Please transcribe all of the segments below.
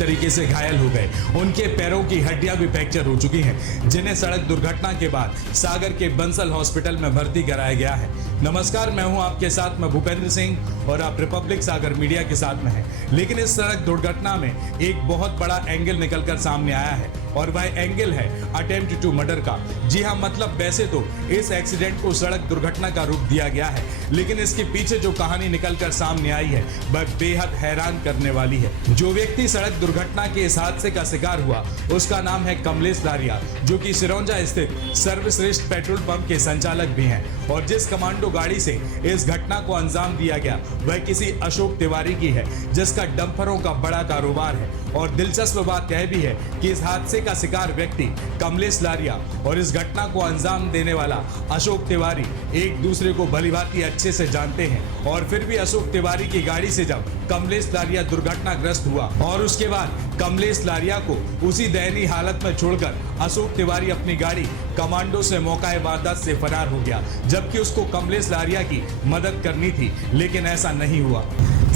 तरीके से घायल हो गए। उनके पैरों की हड्डियां भी फ्रैक्चर हो चुकी हैं, जिन्हें सड़क दुर्घटना के बाद सागर के बंसल हॉस्पिटल में भर्ती कराया गया है। नमस्कार, मैं हूं आपके साथ में भूपेंद्र सिंह और आप रिपब्लिक सागर मीडिया के साथ में हैं। लेकिन इस सड़क दुर्घटना में एक बहुत बड़ा एंगल निकलकर सामने आया है और वह एंगल है अटेम्प्ट टू मर्डर का। जी हाँ, मतलब वैसे तो इस एक्सीडेंट को सड़क दुर्घटना का रूप दिया गया है, लेकिन इसके पीछे जो कहानी निकलकर सामने आई है वह बेहद हैरान करने वाली है। जो व्यक्ति सड़क दुर्घटना के इस हादसे का शिकार हुआ उसका नाम है कमलेश लारिया, जो कि सिरौंजा स्थित सर्वश्रेष्ठ पेट्रोल पंप के संचालक भी हैं। और जिस कमांडो गाड़ी से इस घटना को अंजाम दिया गया वह किसी अशोक तिवारी की है, जिसका डंपरों का बड़ा कारोबार है। और दिलचस्प बात यह भी है कि इस हादसे का शिकार व्यक्ति कमलेश लारिया और इस घटना को अंजाम देने वाला अशोक तिवारी एक दूसरे को भलीभांति अच्छे से जानते हैं। और फिर भी अशोक तिवारी की गाड़ी से जब कमलेश लारिया दुर्घटनाग्रस्त हुआ और उसके बाद कमलेश लारिया को उसी दयनीय हालत में छोड़कर अशोक तिवारी अपनी गाड़ी कमांडो से मौका वारदात से फरार हो गया, जबकि उसको कमलेश लारिया की मदद करनी थी, लेकिन ऐसा नहीं हुआ।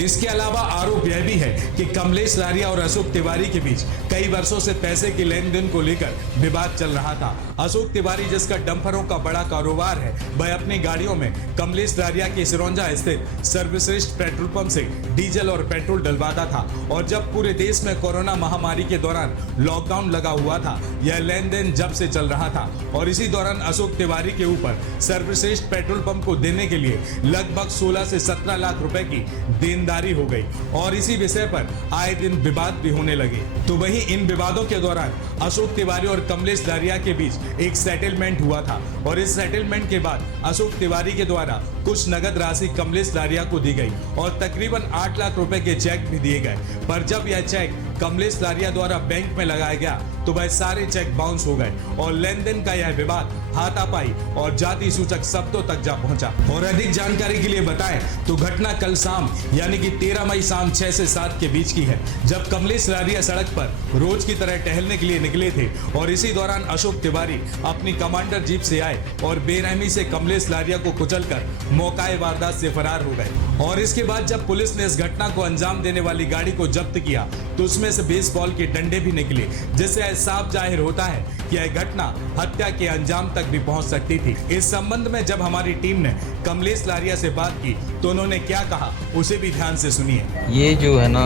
इसके अलावा आरोप यह भी है कि कमलेश लारिया और अशोक तिवारी के बीच कई वर्षों से पैसे के लेन देन को लेकर विवाद चल रहा था। अशोक तिवारी, जिसका डंपरों का बड़ा कारोबार है, वह अपनी गाड़ियों में कमलेश लारिया के सिरौंजा स्थित सर्वश्रेष्ठ पेट्रोल पंप से डीजल और पेट्रोल डलवाता था। और जब पूरे देश में कोरोना महामारी के दौरान लॉकडाउन लगा हुआ था, यह लेन देन जब से चल रहा था। और इसी दौरान अशोक तिवारी के ऊपर सर्वश्रेष्ठ पेट्रोल पंप को देने के लिए लगभग 16 से 17 लाख रुपए की देनदारी हो गई। और इसी विषय पर आए दिन विवाद भी होने लगे। तो वहीं इन विवादों के दौरान अशोक तिवारी और कमलेश लारिया के बीच एक सेटलमेंट हुआ था। और इस सेटलमेंट के बाद अशोक तिवारी के द्वारा कुछ नगद राशि कमलेश लारिया को दी गई और तकरीबन 8 लाख रुपए के चेक भी दिए गए। पर जब यह चेक कमलेश लारिया द्वारा बैंक में लगाया गया तो वह सारे चेक बाउंस हो गए और लेन देन का यह विवाद हाथापाई और जाति सूचक शब्दों तक जा पहुंचा। और अधिक जानकारी के लिए बताएं तो घटना कल शाम यानी कि 13 मई शाम 6 से 7 के बीच की है, जब कमलेश लारिया सड़क पर रोज की तरह टहलने के लिए निकले थे। और इसी दौरान अशोक तिवारी अपनी कमांडर जीप से आए और बेरहमी से कमलेश लारिया को कुचलकर मौकाए वारदात से फरार हो गए। और इसके बाद जब पुलिस ने इस घटना को अंजाम देने वाली गाड़ी को जब्त किया तो उसमें से बेसबॉल के डंडे भी निकले, जिससे साफ जाहिर होता है कि यह घटना हत्या के अंजाम तक भी पहुंच सकती थी। इस संबंध में जब हमारी टीम ने कमलेश लारिया से बात की तो उन्होंने क्या कहा उसे भी ध्यान से सुनिए। ये जो है ना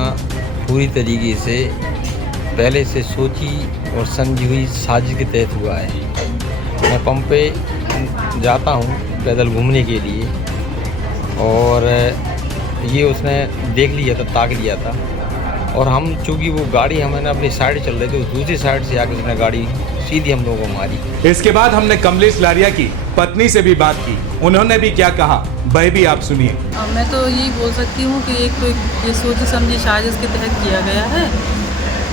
पूरी तरीके से पहले से सोची और समझी हुई साजिश के तहत हुआ है। मैं पंप पे जाता हूँ पैदल घूमने के लिए और ये उसने देख लिया था, ताक लिया था। और हम चूँकि वो गाड़ी हमें अपनी साइड चल रही थी, उस दूसरी साइड से आकर उसने गाड़ी सीधी हम लोगों को मारी। इसके बाद हमने कमलेश लारिया की पत्नी से भी बात की, उन्होंने भी क्या कहा वह भी आप सुनिए। मैं तो यही बोल सकती हूँ कि एक तो ये सोची समझी साजिश के तहत किया गया है,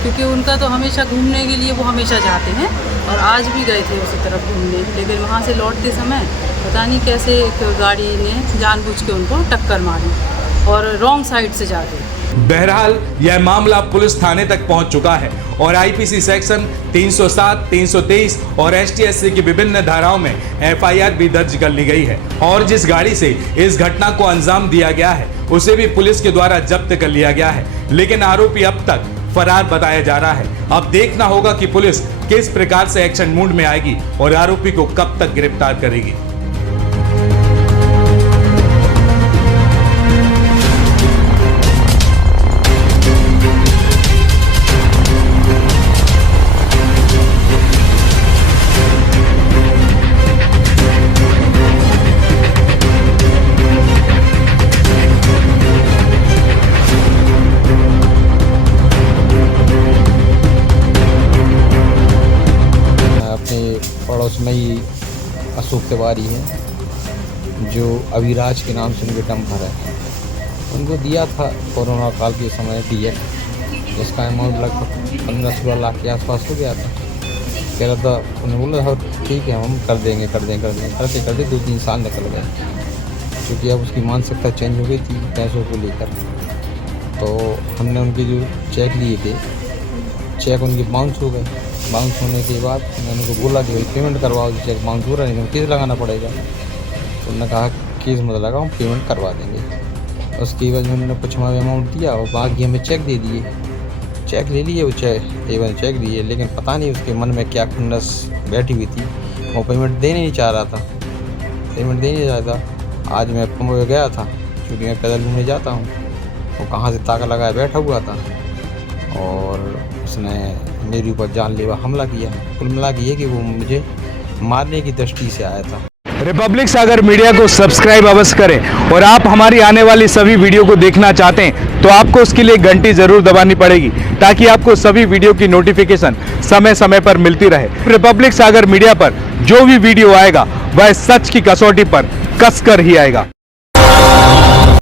क्योंकि उनका तो हमेशा घूमने के लिए वो हमेशा जाते हैं और आज भी गए थे उसी तरफ घूमने, लेकिन वहाँ से लौटते समय पता नहीं कैसे एक गाड़ी ने जानबूझ के उनको टक्कर मारी और रॉन्ग साइड से जाते। बहरहाल यह मामला पुलिस थाने तक पहुंच चुका है और आईपीसी सेक्शन 307, 323 और एसटीएससी की विभिन्न धाराओं में एफआईआर भी दर्ज कर ली गई है। और जिस गाड़ी से इस घटना को अंजाम दिया गया है उसे भी पुलिस के द्वारा जब्त कर लिया गया है, लेकिन आरोपी अब तक फरार बताया जा रहा है। अब देखना होगा कि पुलिस किस प्रकार से एक्शन मूड में आएगी और आरोपी को कब तक गिरफ्तार करेगी। पड़ोस में ही अशोक तिवारी है, जो अविराज के नाम से उनके डंपर है। उनको दिया था कोरोना काल के समय डीएल, जिसका अमाउंट लगभग 15-16 लाख के आसपास हो गया था। कह रहा था, उन्होंने बोला था ठीक है हम कर देंगे करते करते 2-3 साल निकल गए, क्योंकि अब उसकी मानसिकता चेंज हो गई थी पैसों को लेकर। तो हमने उनके जो चेक लिए थे, चेक उनके बाउंस हो गए। बाउंस होने के बाद मैंने उनको बोला कि भाई पेमेंट करवाओ, जो चेक बाउंस हो रहा है, नहीं तो केस लगाना पड़ेगा। तो उन्होंने कहा केस मत लगाओ, हम पेमेंट करवा देंगे। उसके बाद उन्होंने कुछ हमें अमाउंट दिया और बाकी हमें चेक दे दिए। चेक ले लिए, वो चेक दिए, लेकिन पता नहीं उसके मन में क्या खुन्नस बैठी हुई थी, वो पेमेंट देने नहीं चाह रहा था। आज मैं पंप पे गया था, क्योंकि मैं पैदल घूमने जाता हूँ, वो कहाँ से ताका लगाए बैठा हुआ था और उसने मेरे ऊपर जानलेवा हमला किया। कुल मिला के ये कि वो मुझे मारने की दृष्टि से आया था। रिपब्लिक सागर मीडिया को सब्सक्राइब अवश्य करें और आप हमारी आने वाली सभी वीडियो को देखना चाहते हैं तो आपको उसके लिए घंटी जरूर दबानी पड़ेगी, ताकि आपको सभी वीडियो की नोटिफिकेशन समय समय पर मिलती रहे। रिपब्लिक सागर मीडिया पर जो भी वीडियो आएगा वह सच की कसौटी पर कसकर ही आएगा।